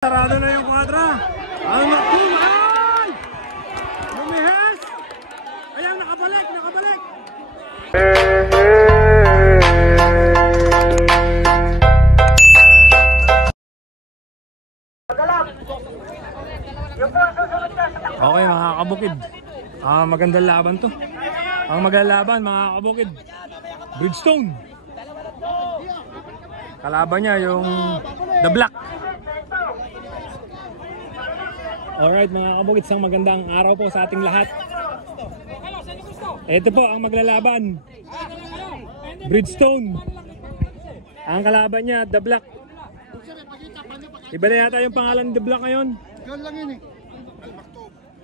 Sarado na yung kwadra. Almaktum! Ay! Lumihes! Ayan, nakabalik! Okay mga kabukid, magandang laban to. Ang maglalaban mga kabukid, Bridgestone. Kalaban niya yung The Black. Alright mga kabukid, isang magandang araw po sa ating lahat. Ito po ang maglalaban, Bridgestone. Ang kalaban niya, The Black. Iba na yata yung pangalan ni The Black ngayon.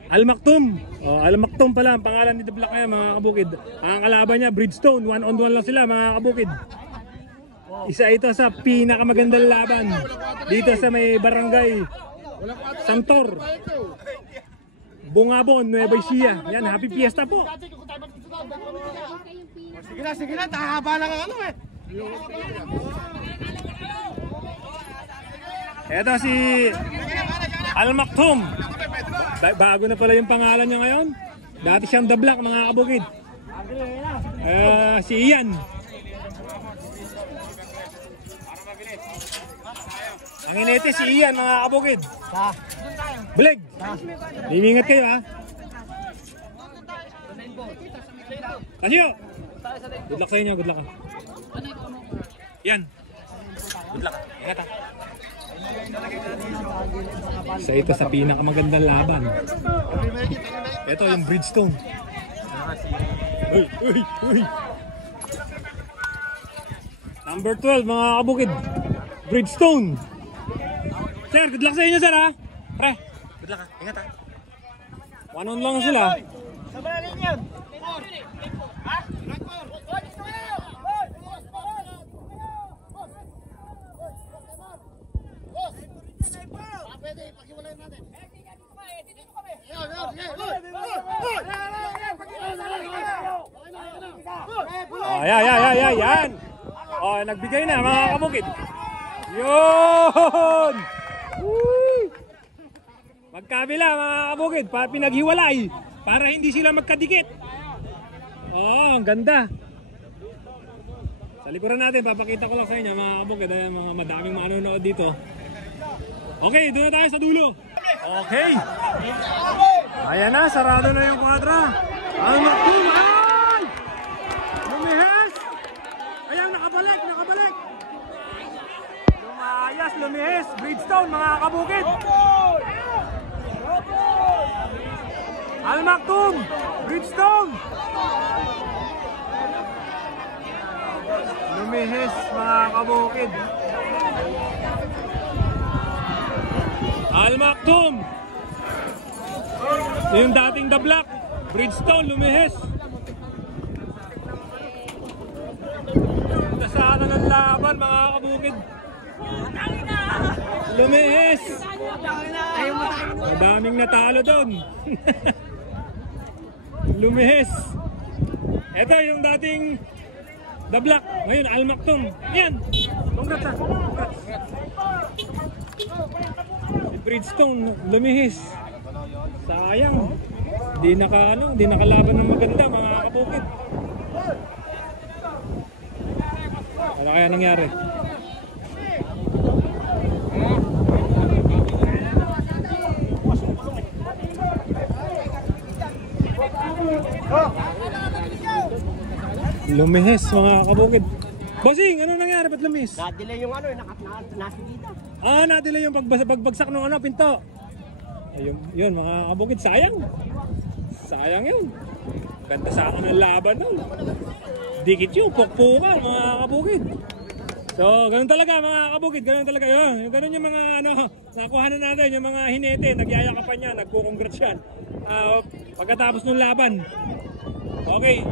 Almaktum. Almaktum pala ang pangalan ni The Black ngayon mga kabukid. Ang kalaban niya, Bridgestone. 1-on-1 lang sila mga kabukid. Isa ito sa pinakamagandang laban dito sa may barangay Santor, Bungabon, Nueva Ecija. Yan, happy fiesta po. Sige na, tahaba lang ang ano eh. Ito si Almaktum. Bago na pala yung pangalan niya ngayon. Dati siyang The Black mga kabukid. Si Ian. Ang inete si Ian mga kabukid. Bleg. Iingat kayo ha. Kasyo. Good luck sa inyo, good luck ha. Yan. Good luck ha. Ingat ha. Isa ito sa pinakamagandang laban. Ito yung Bridgestone. Uy. Number 12 mga kabukid, Bridgestone. Sir, good luck sa inyo sir ha. Pre, good luck ha. Ingat ha. 1-on lang sila. Sabalin yan. Yan. Nagbigay na mga kabukid. Yun! Magkabila mga kabukid, pinaghiwalay para hindi sila magkadikit. Ang ganda. Sa likuran natin, papakita ko lang sa inyo mga kabukid, mga madaming manonood dito. Okay, doon na tayo sa dulo. Okay. Ayan na, sarado na yung kwadra. Almaktum! Ay! Lumihes! Ayan, nakabalik! Lumayas, lumihes! Bridgestone, mga kabukid! Almaktum! Bridgestone! Lumihes, mga kabukid! Almaktum! Yung dating The Black, Bridgestone, lumihes. Nasaan na ng laban mga kabukid. Lumihes. Madaming natalo doon. Lumihes. Ito yung dating The Black, ngayon Almaktum. Yan. Congrats ha. Congrats. Si Bridgestone, lumihis. Sayang. Di nakalaban ng maganda mga kabukid. Ano kaya nangyari? Lumihis mga kabukid. Bossing, ano nangyari? Ba't lumihis? Na-delay yung ano, nasa dito. Na-delay yung pagbagsak ng pinto. Ayun, yun mga kabukid, sayang yun. Ganda sa akin ng laban nun. Dikit yun, pukpukan mga kabukid. So, ganun talaga mga kabukid, ganun talaga yun. Ganun yung mga nakuha na natin, yung mga hinete, nagyayakapan niya, nagpo-congrats yan. Pagkatapos ng laban. Okay.